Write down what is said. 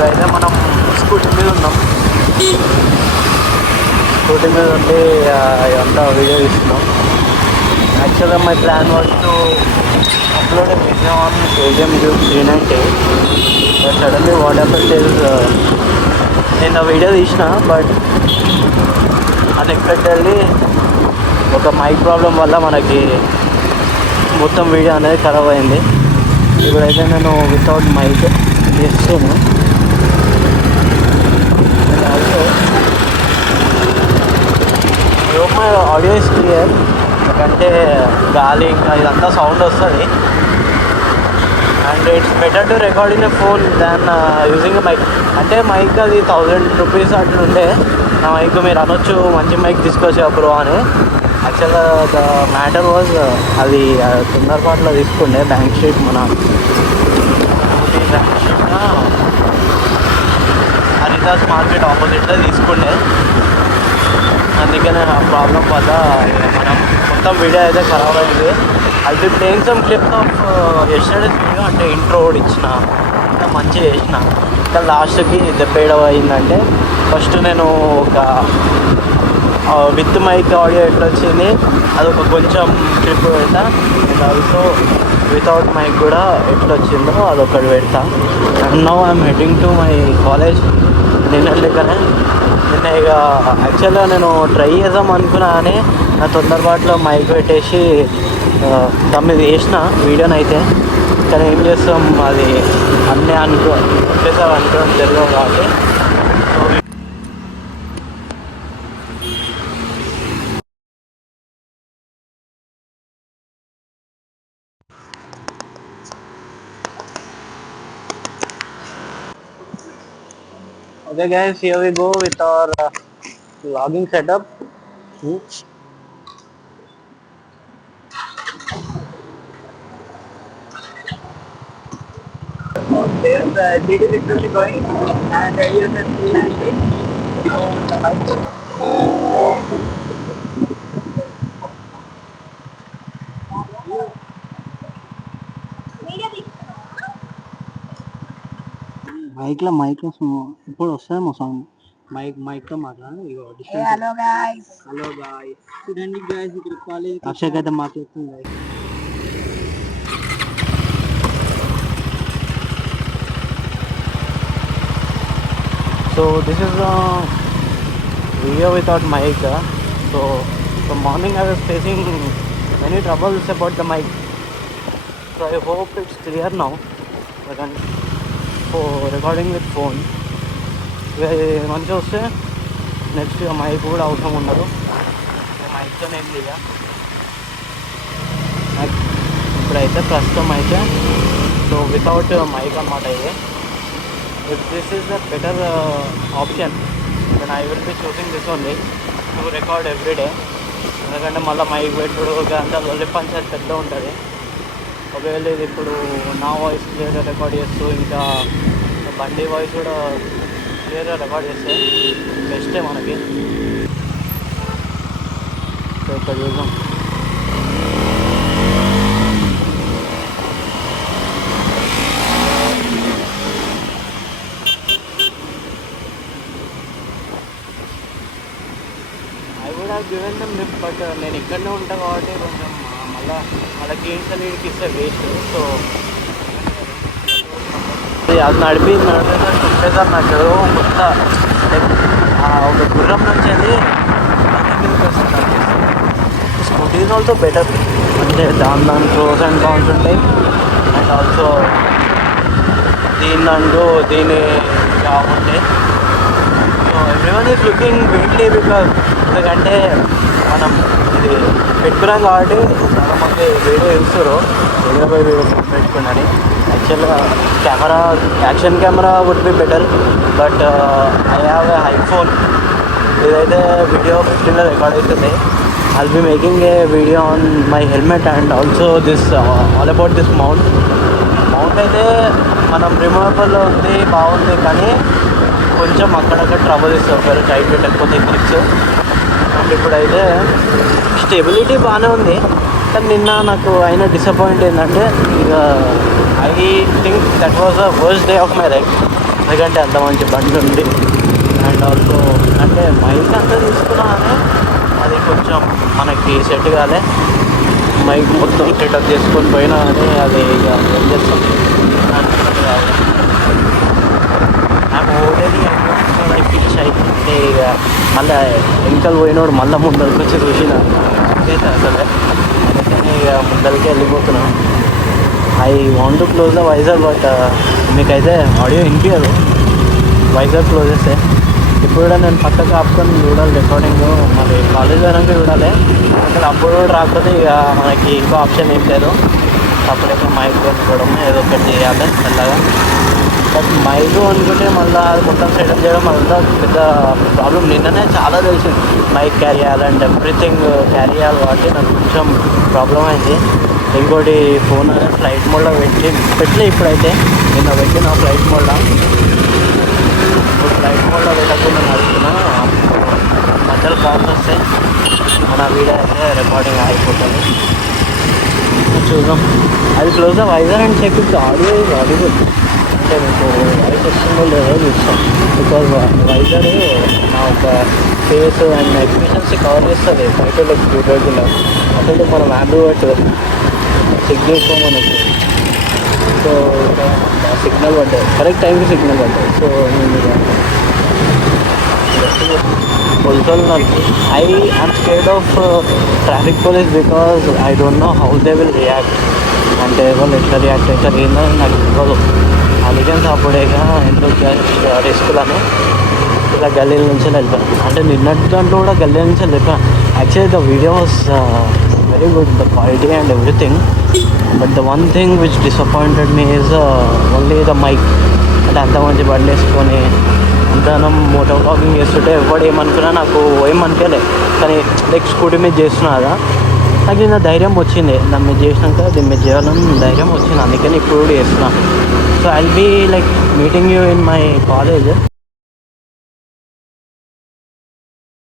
ఇప్పుడైతే మనం స్కూటీ మీద ఉన్నాం. స్కూటీ మీద ఉండి ఇదంతా వీడియో తీస్తున్నాం. యాక్చువల్గా my plan was to upload a video on KTM Duke 390, but suddenly what happened is నేను ఆ వీడియో తీసిన, బట్ అన్ఎక్స్పెక్టెడ్లీ ఒక మైక్ ప్రాబ్లం వల్ల మనకి మొత్తం వీడియో అనేది ఖరాబ్ అయింది. ఇప్పుడైతే నేను వితౌట్ మైక్ చేస్తాను. మై ఆడియో ఇస్ క్లియర్, ఎందుకంటే గాలి ఇంకా ఇదంతా సౌండ్ వస్తుంది. And it's better to record in a phone than using mic. అంటే మైక్ అది 1000 రూపీస్ అట్లా ఉండే నా మైక్. మీరు అనొచ్చు మంచి మైక్ తీసుకొచ్చా బ్రో అని. యాక్చువల్గా ద మ్యాటర్ వాజ్ అది తొందరపాటులో తీసుకుండే బ్యాంక్ స్ట్రీట్ మన బ్యాంక్ స్ట్రీట్ హరిదాస్ మార్కెట్ ఆపోజిట్లో తీసుకుండే. అందుకనే ఆ ప్రాబ్లం వల్ల మనం మొత్తం వీడియో అయితే ఖరాబ్ అయింది. అది playing some clips of yesterday's video, అంటే ఇంట్రో కూడా ఇచ్చిన, ఇంకా మంచిగా చేసిన. ఇంకా లాస్ట్కి దెబ్బేయడం అయిందంటే ఫస్ట్ నేను ఒక విత్ మైక్ ఆడియో ఎట్లా వచ్చింది అదొక కొంచెం క్లిప్ పెడతా. అండ్ ఆల్సో వితౌట్ మైక్ కూడా ఎట్లా వచ్చిందో అదొకటి పెడతా. And now I'm heading to my college. నిన్నటికనే నిన్న ఇక యాక్చువల్గా నేను ట్రై చేద్దాం అనుకున్నా కానీ నా తొందరపాటులో మైక్ పెట్టేసి తమ్మిది చేసిన వీడియోనైతే. కానీ ఏం చేస్తాం, అది అన్నీ ఒకేసారి అనుకోవడం తెలియదు కాబట్టి. Okay guys, here we go with our vlogging setup. There's the LED literally going and here's the LED. మైక్లో ఇప్పుడు వస్తుందేమో సౌండ్. మైక్తో మాట్లాడు. హలో గాయ్స్, చూడండి గాయ్స్, ఇక్కడ కాలేజ్ అక్షయ్ అయితే మాట్లాడుతుంది. So this is video without mic. So from morning I was facing many troubles about the mic. So I hope it's clear now. I can for recording with phone. మంచిగా వస్తే next mic కూడా అవసరం ఉండదు. మైక్తో ఏం లేదా ఇప్పుడైతే ప్రస్తుతం అయితే సో వితౌట్ మైక్ అన్నమాట. ఇది if this is a better option then I will be choosing this only to record every day. ఎందుకంటే మళ్ళీ మైక్ పెట్టుడు అంతా లొల్లి పంచాయతీ పెద్ద ఉంటుంది. ఒకవేళ ఇది ఇప్పుడు నా వాయిస్ క్లియర్గా రికార్డ్ చేస్తూ ఇంకా బండి వాయిస్ కూడా క్లియర్గా రికార్డ్ చేస్తే బెస్టే మనకి. సో ఇక్కడ చూద్దాం. గివెన్ దమ్ లిఫ్ట్, బట్ నేను ఇక్కడనే ఉంటాను కాబట్టి కొంచెం మళ్ళీ గేమ్స్ అన్నిటికి ఇస్తే వేస్ట్. సో అది నడిపి చెప్పేసారు నాకు కొత్త ఒక గుర్రం నుంచి అది స్కూటీ ఈజ్ ఆల్సో బెటర్. అంటే దాని ప్రోస్ అండ్ కాన్స్ ఉంటాయి. అండ్ ఆల్సో దీని ఉంటాయి. సో ఎవ్రీవన్ ఈజ్ లుకింగ్ వెయిట్లీ బికాజ్ ఎందుకంటే మనం ఇది పెట్టుకున్నాం కాబట్టి చాలామంది వీడియో చూస్తారు దగ్గర పోయి వీడియో పెట్టుకున్నాను. యాక్చువల్గా action camera would be better, but I have a iPhone. ఇదైతే వీడియో 15లో రికార్డ్ అవుతుంది. I'll be making a video on my helmet and also this all about this mount అయితే మనం రిమూవబుల్లో ఉంది, బాగుంది. కానీ కొంచెం అక్కడక్కడ ట్రబుల్ ఇస్తారు టైట్ పెట్టకపోతే క్లిప్స్. అండ్ ఇప్పుడైతే స్టెబిలిటీ బాగానే ఉంది. కానీ నిన్న నాకు అయిన డిసప్పాయింట్ ఏంటంటే ఇక I think that was the worst day of my life. ఎందుకంటే అంత మంచి బండి ఉంది. అండ్ ఆల్సో అంటే మైక్ అంతా తీసుకున్నా కానీ అది కొంచెం మనకి సెట్ కాలే. మైక్ మొత్తం సెటప్ చేసుకొని పోయినా కానీ అది ఇక ఏం చేస్తాం అనుకున్నది కాదు. నాకు ఓడేది లైక్ పిచ్ అయితే ఇక మళ్ళీ వెనకాల పోయినోడు మళ్ళీ ముందరికి వచ్చి చూసిన అయితే అసలే అందుకని ఇక ముందరికి వెళ్ళిపోతున్నాను. I want to close the visor but మీకైతే ఆడియో వినిపించదు. వైజర్ క్లోజ్ చేస్తే ఇప్పుడు కూడా నేను పక్కకు ఆపుకొని చూడాలి రికార్డింగ్. మరి కాలేజ్ అయినాక చూడాలి. అక్కడ అప్పుడు రాకపోతే ఇక మనకి ఇంకో ఆప్షన్ ఏం లేదు. అప్పుడైతే మైక్ పెట్టుకోవడం ఏదో ఒకటి చేయాలి మెల్లగా. బట్ మైక్ అనుకుంటే మళ్ళీ అది మొత్తం సెటప్ చేయడం అంతా పెద్ద ప్రాబ్లం. నిన్ననే చాలా తెలిసింది మైక్ క్యారీ చేయాలంటే ఎవ్రీథింగ్ క్యారీ చేయాలి కాబట్టి నాకు కొంచెం ప్రాబ్లం అయింది. ఇంకోటి ఫోన్ అనేది ఫ్లైట్ మోడ్లో పెట్టలే ఇప్పుడైతే. నిన్న పెట్టిన ఫ్లైట్ మోడ్లో. ఇప్పుడు ఫ్లైట్ మోడ్లో పెట్టకుండా నడుస్తున్నా. మధ్యలో కాల్స్ వస్తే మన వీడియో అయితే రికార్డింగ్ అయిపోతుంది. చూద్దాం. అది close the visor and check it audio is audible. అంటే మీకు వాయిస్ వస్తుందో లేదో చూస్తాం. బికాజ్ వైజర్ నా ఒక ఫేస్ అండ్ ఎక్స్ప్రెషన్స్ కవర్ చేస్తుంది. బయటలోకి చూడకుండా అసలు మనం యాబ్రోట్ చెక్ చేసుకోమనకు. సో సిగ్నల్ పడ్డాయి, కరెక్ట్ టైంకి సిగ్నల్ పడ్డాయి. సో నేను I'm scared of traffic police because I don't know how they will react. అంటే వాళ్ళు ఎట్లా రియాక్ట్ అవుతారు ఏందో నాకు తెలియదు. అందుకని అప్పుడేక ఎందుకు రిస్కులని ఇలా గల్లీల నుంచి వెళ్ళిపోయాను. అంటే నిన్నటి దాంట్లో కూడా గల్లీ నుంచి వెళ్ళిపోయాను. Actually the video was very good, the quality and everything. But the one thing which disappointed me is only the mic. అంటే అంత మంచి బండి వేసుకొని అంతనం మోటో వ్లాగింగ్ చేస్తుంటే ఎవడు ఏమనుకున్నా నాకు ఏమనిపించలే. కానీ లైక్ స్కూటీ మీద చేస్తున్నా కదా, నాకు నిన్న ధైర్యం వచ్చింది. దాని మీద చేసినాక దీని మీద చేయాలని ధైర్యం వచ్చింది. అందుకని ఇప్పుడు కూడా చేస్తున్నా. So I will be like meeting you in my college.